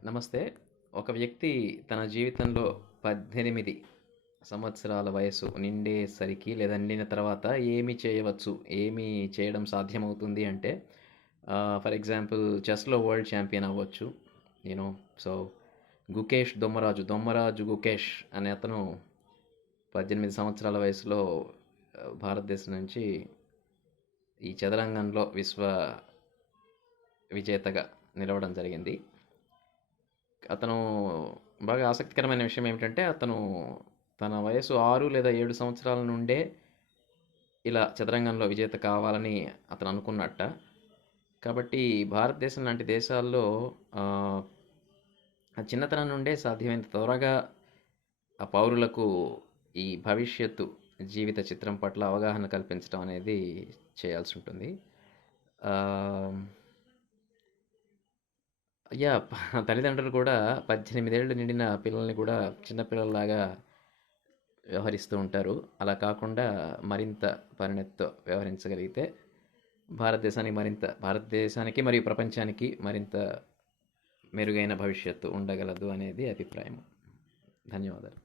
నమస్తే. ఒక వ్యక్తి తన జీవితంలో 18 సంవత్సరాల వయస్సు నిండేసరికి లేదా నిండిన తర్వాత ఏమి చేయవచ్చు? ఏమి చేయడం సాధ్యమవుతుంది అంటే ఫర్ ఎగ్జాంపుల్ చెస్‌లో వరల్డ్ ఛాంపియన్ అవ్వచ్చు. You know so, Gukesh Dommaraju, Dommaraju Gukesh అనే అతను 18 సంవత్సరాల వయసులో భారతదేశం నుంచి ఈ చదరంగంలో విజేతగా నిలవడం జరిగింది. అతను బాగా ఆసక్తికరమైన విషయం ఏమిటంటే, అతను తన వయసు 6 లేదా 7 సంవత్సరాల నుండే ఇలా చదరంగంలో విజేత కావాలని అతను అనుకున్నట్ట. కాబట్టి భారతదేశం లాంటి దేశాల్లో ఆ చిన్నతనం నుండే సాధ్యమైనంత త్వరగా ఆ పౌరులకు ఈ భవిష్యత్తు జీవిత చిత్రం పట్ల అవగాహన కల్పించడం అనేది చేయాల్సి ఉంటుంది. తల్లిదండ్రులు కూడా 18 ఏళ్ళు నిండిన పిల్లల్ని కూడా చిన్న పిల్లల్లాగా వ్యవహరిస్తూ ఉంటారు. అలా కాకుండా మరింత పరిణతితో వ్యవహరించగలిగితే భారతదేశానికి మరియు ప్రపంచానికి మరింత మెరుగైన భవిష్యత్తు ఉండగలదు అనేది అభిప్రాయం. ధన్యవాదాలు.